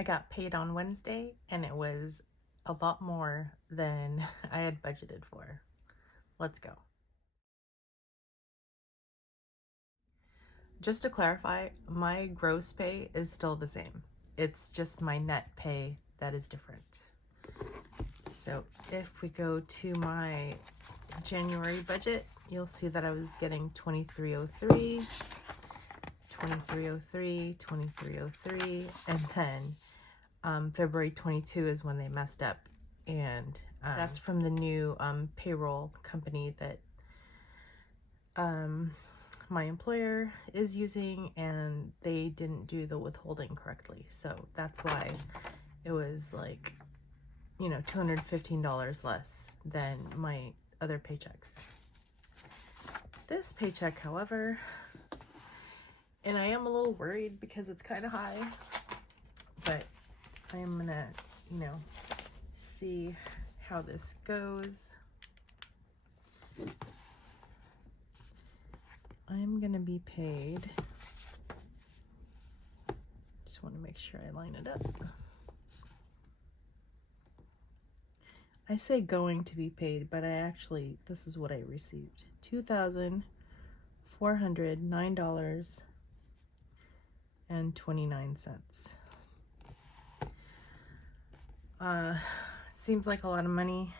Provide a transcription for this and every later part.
I got paid on Wednesday, and it was a lot more than I had budgeted for. Let's go. Just to clarify, my gross pay is still the same. It's just my net pay that is different. So if we go to my January budget, you'll see that I was getting $23.03, $23.03, $23.03, and then February 22 is when they messed up, and that's from the new payroll company that my employer is using, and they didn't do the withholding correctly. So that's why it was like, you know, $215 less than my other paychecks. This paycheck, however, and I am a little worried because it's kind of high, but I am gonna, you know, see how this goes. I'm gonna be paid. Just want to make sure I line it up. I say going to be paid, but this is what I received. $2,409.29. Seems like a lot of money.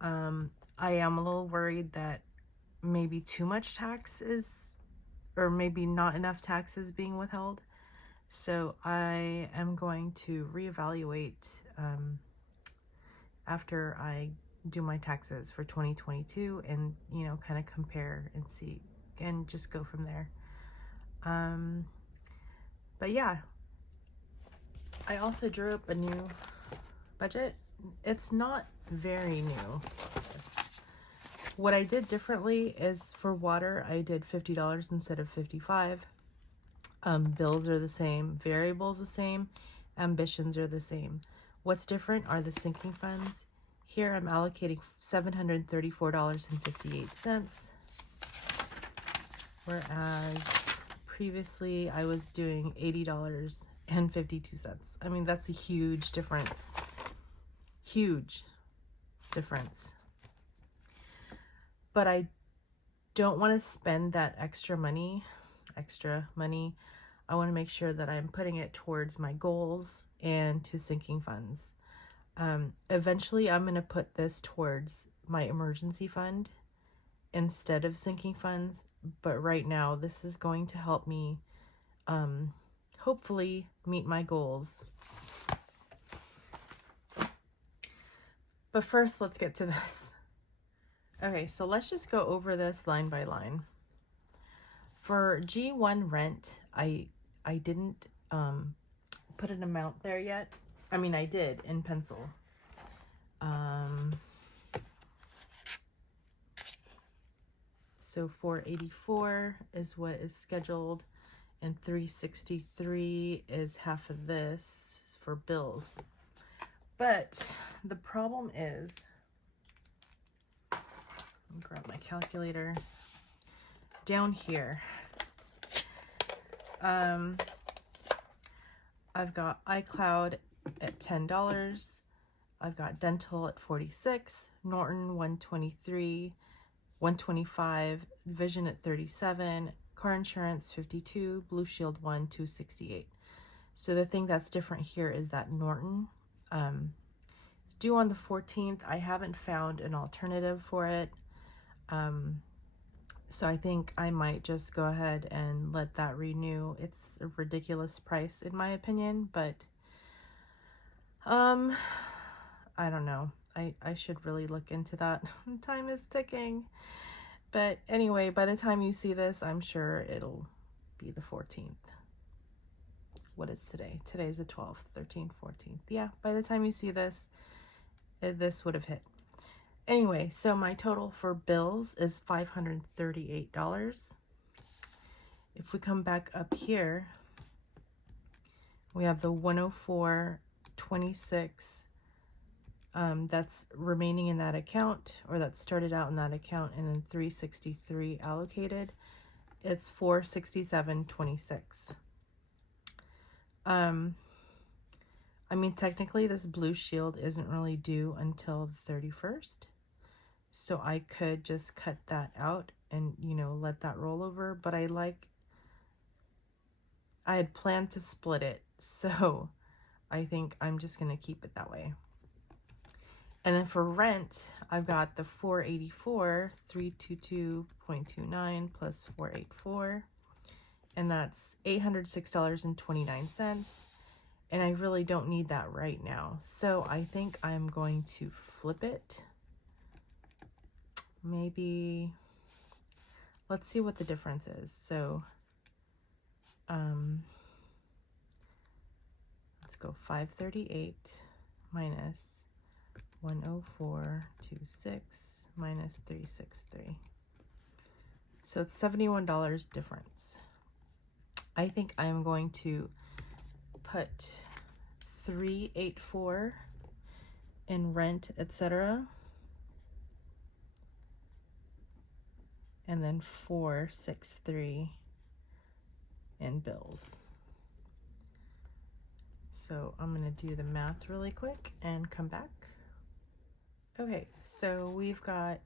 I am a little worried that maybe too much tax is, or maybe not enough taxes being withheld. So I am going to reevaluate after I do my taxes for 2022, and, you know, kind of compare and see, and just go from there. But yeah, I also drew up a new budget. It's not very new. What I did differently is for water, I did $50 instead of $55. Bills are the same, variables the same, ambitions are the same. What's different are the sinking funds. Here I'm allocating $734.58, whereas previously I was doing $80.52. I mean, that's a huge difference. Huge difference. But I don't want to spend that extra money. I want to make sure that I'm putting it towards my goals and to sinking funds. Eventually, I'm going to put this towards my emergency fund instead of sinking funds. But right now, this is going to help me hopefully meet my goals. But first, let's get to this. Okay, so let's just go over this line by line. For G1 rent, I didn't put an amount there yet. I mean, I did in pencil. So $484 is what is scheduled, and $363 is half of this for bills. But the problem is, let me grab my calculator. Down here, I've got iCloud at $10. I've got dental at $46, Norton $123, $125, vision at $37, car insurance $52, Blue Shield $268. So the thing that's different here is that Norton it's due on the 14th. I haven't found an alternative for it. So I think I might just go ahead and let that renew. It's a ridiculous price in my opinion, but I don't know. I should really look into that. Time is ticking. But anyway, by the time you see this, I'm sure it'll be the 14th. What is today? Today's the 12th, 13th, 14th. Yeah, by the time you see this, this would have hit. Anyway, so my total for bills is $538. If we come back up here, we have the $104.26 that's remaining in that account, or that started out in that account, and then $363 allocated. It's $467.26. I mean, technically this Blue Shield isn't really due until the 31st. So I could just cut that out and, you know, let that roll over. But I had planned to split it. So I think I'm just going to keep it that way. And then for rent, I've got the 484, 322.29 plus 484. And that's $806.29. And I really don't need that right now. So I think I'm going to flip it. Maybe, let's see what the difference is. So, let's go 538 minus 104.26 minus 363. So it's $71 difference. I think I'm going to put 384 in rent, etc. And then 463 in bills. So I'm going to do the math really quick and come back. Okay, so we've got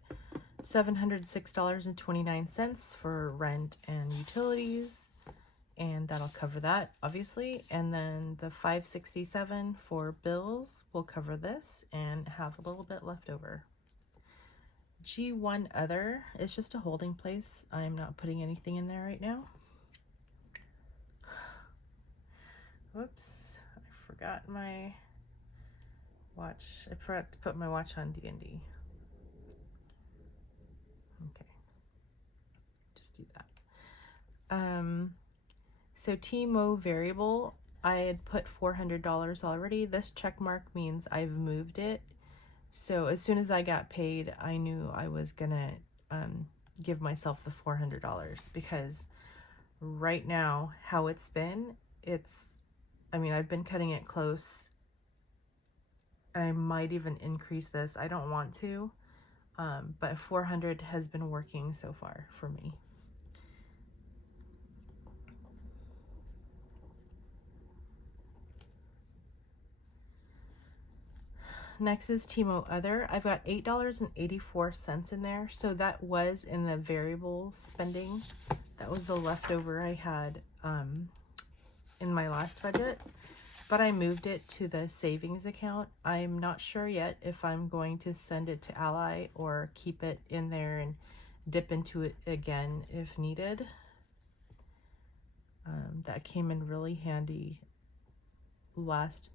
$706.29 for rent and utilities, and that'll cover that, obviously. And then the $567 for bills will cover this and have a little bit left over. G1 other is just a holding place. I'm not putting anything in there right now. Whoops, I forgot my watch. I forgot to put my watch on D&D. Okay, just do that. So TMO variable, I had put $400 already. This check mark means I've moved it. So as soon as I got paid, I knew I was gonna give myself the $400, because right now, how it's been, I mean, I've been cutting it close. I might even increase this. I don't want to, but 400 has been working so far for me. Next is TMO other. I've got $8.84 in there. So that was in the variable spending. That was the leftover I had in my last budget, but I moved it to the savings account. I'm not sure yet if I'm going to send it to Ally or keep it in there and dip into it again if needed. That came in really handy last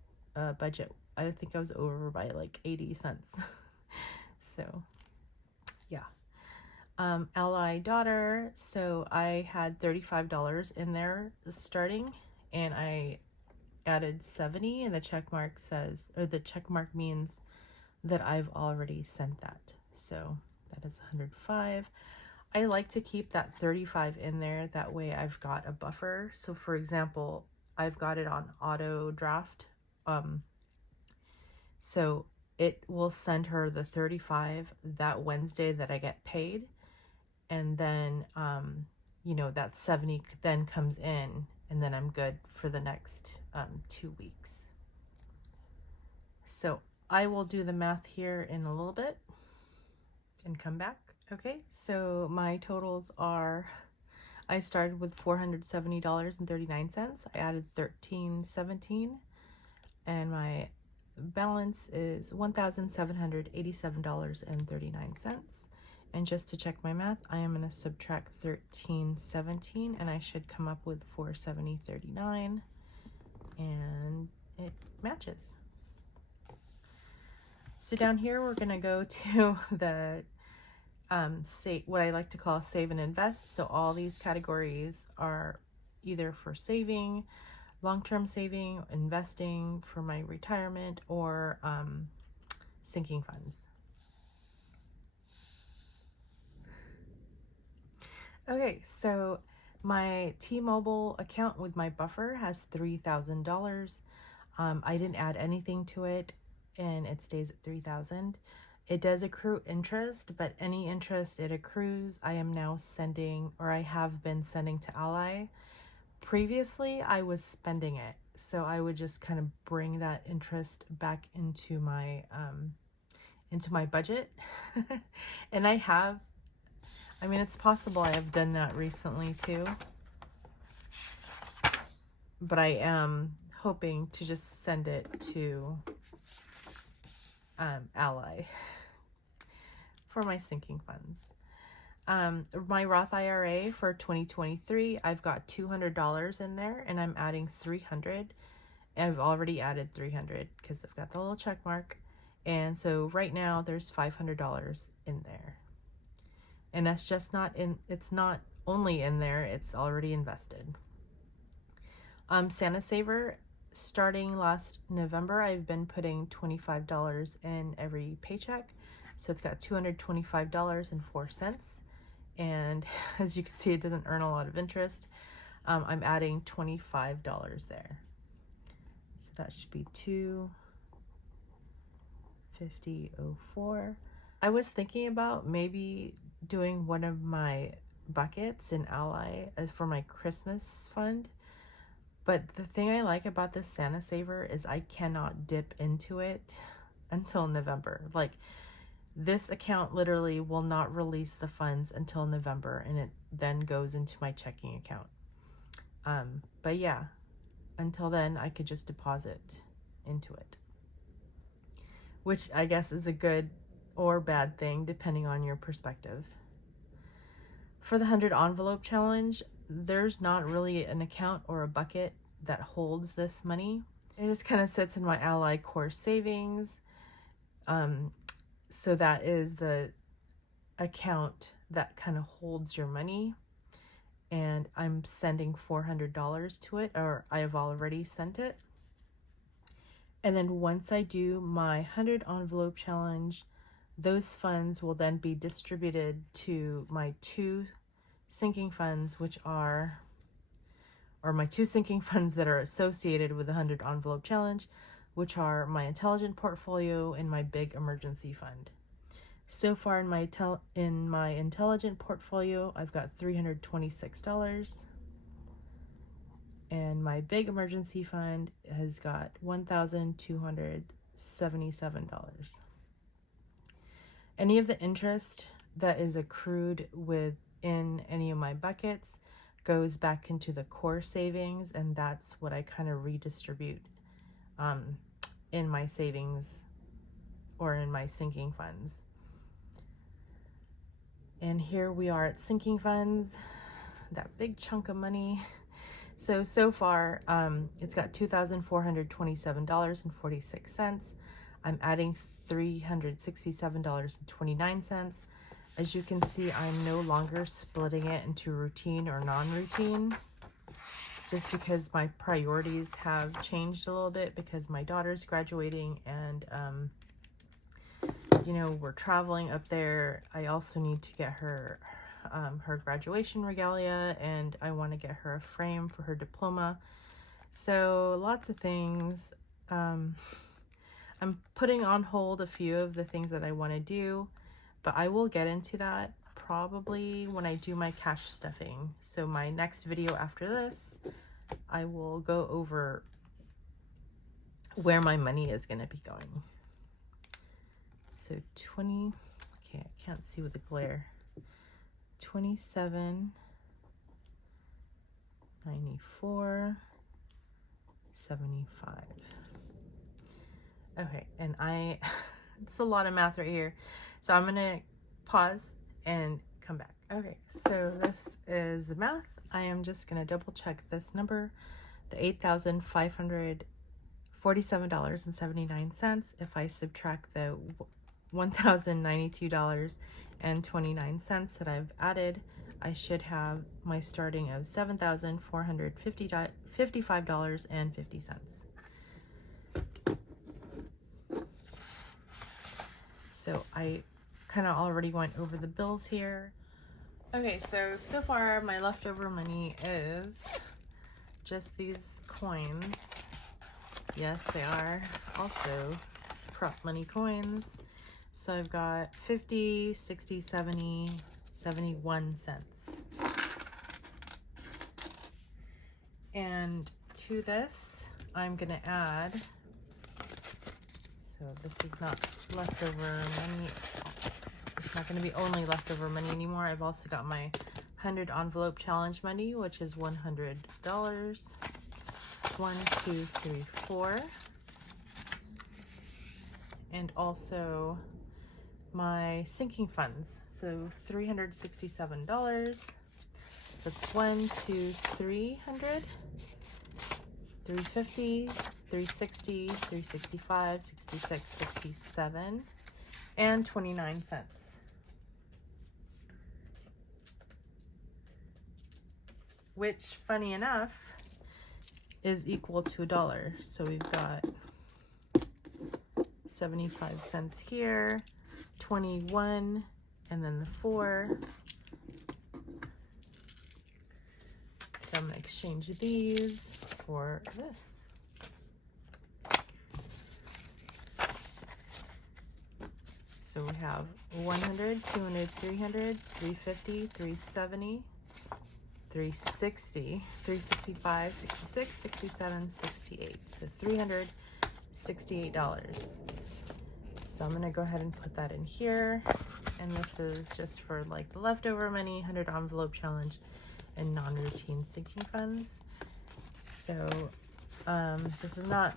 budget. I think I was over by like 80 cents. So yeah. Ally daughter, so I had $35 in there starting, and I added 70, and the check mark says, or the check mark means that I've already sent that. So that is 105. I like to keep that 35 in there. That way I've got a buffer. So for example, I've got it on auto draft. So it will send her the 35 that Wednesday that I get paid. And then, you know, that 70 then comes in, and then I'm good for the next 2 weeks. So I will do the math here in a little bit and come back. Okay, so my totals are, I started with $470.39. I added $13.17, and my balance is $1,787.39. And just to check my math, I am going to subtract $13.17, and I should come up with $470.39, and it matches. So down here, we're going to go to the what I like to call save and invest. So all these categories are either for saving, long-term saving, investing for my retirement, or sinking funds. Okay, so my T-Mobile account with my buffer has $3,000. I didn't add anything to it, and it stays at $3,000. It does accrue interest, but any interest it accrues, I am now sending, or I have been sending to Ally. previously I was spending it. So I would just kind of bring that interest back into my budget. And I mean, it's possible I have done that recently too. But I am hoping to just send it to Ally for my sinking funds. My Roth IRA for 2023, I've got $200 in there, and I'm adding $300. I've already added $300 because I've got the little check mark. And so right now there's $500 in there. And that's just not in, it's not only in there, it's already invested. Santa Saver, starting last November, I've been putting $25 in every paycheck. So it's got $225.04. And as you can see, it doesn't earn a lot of interest. I'm adding $25 there. So that should be $250.04. I was thinking about maybe doing one of my buckets in Ally for my Christmas fund. But the thing I like about this Santa Saver is I cannot dip into it until November. Like, this account literally will not release the funds until November, and it then goes into my checking account. But yeah, until then I could just deposit into it, which I guess is a good or bad thing depending on your perspective. For the 100 envelope challenge, there's not really an account or a bucket that holds this money. It just kind of sits in my Ally Core Savings. So that is the account that kind of holds your money. And I'm sending $400 to it, or I have already sent it. And then once I do my 100 envelope challenge, those funds will then be distributed to my two sinking funds, or my two sinking funds that are associated with the 100 envelope challenge, which are my intelligent portfolio and my big emergency fund. So far in my intelligent portfolio, I've got $326, and my big emergency fund has got $1,277. Any of the interest that is accrued within any of my buckets goes back into the core savings, and that's what I kind of redistribute in my savings or in my sinking funds. And here we are at sinking funds, that big chunk of money. So far, it's got $2,427.46. I'm adding $367.29. As you can see, I'm no longer splitting it into routine or non-routine, just because my priorities have changed a little bit because my daughter's graduating, and you know, we're traveling up there. I also need to get her her graduation regalia, and I want to get her a frame for her diploma. So lots of things. I'm putting on hold a few of the things that I want to do, but I will get into that probably when I do my cash stuffing. So my next video after this, I will go over where my money is going to be going. So okay, I can't see with the glare. 27.94, 75. Okay, and it's a lot of math right here. So I'm gonna pause and come back. Okay, so this is the math. I am just gonna double check this number, the $8,547.79. If I subtract the $1,092.29 that I've added, I should have my starting of $7,455.50. So I kind of already went over the bills here. Okay, so far my leftover money is just these coins. Yes, they are also prop money coins. So I've got 50, 60, 70, 71 cents. To this, I'm gonna add, so this is not leftover money. It's not gonna be only leftover money anymore. I've also got my 100 envelope challenge money, which is $100. It's 1, 2, 3, 4. And also my sinking funds. So $367. That's 1, 2, 300, 350, 360, 365, 66, 67, and 29 cents. Which, funny enough, is equal to $1. So we've got 75 cents here, 21, and then the 4. So I'm gonna exchange these for this. So we have 100, 200, 300, 350, 370, 360, 365, 66, 67, 68. So $368. So I'm gonna go ahead and put that in here. And this is just for like the leftover money, 100 envelope challenge, and non-routine sinking funds. So this is not,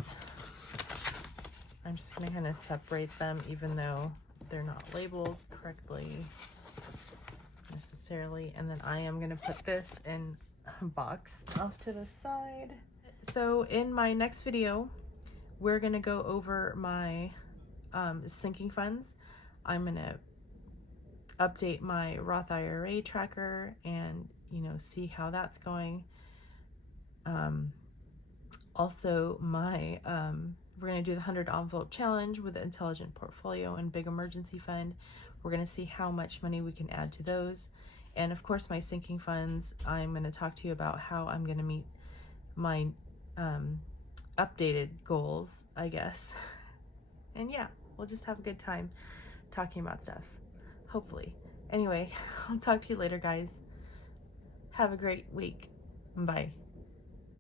I'm just gonna kind of separate them even though they're not labeled correctly necessarily. And then I am gonna put this in a box off to the side. So in my next video, we're gonna go over my sinking funds. I'm gonna update my Roth IRA tracker and, you know, see how that's going. Also my we're going to do the 100 envelope challenge with the intelligent portfolio and big emergency fund. We're going to see how much money we can add to those. And of course my sinking funds, I'm going to talk to you about how I'm going to meet my updated goals, I guess. And yeah, we'll just have a good time talking about stuff, hopefully. Anyway, I'll talk to you later, guys. Have a great week. Bye.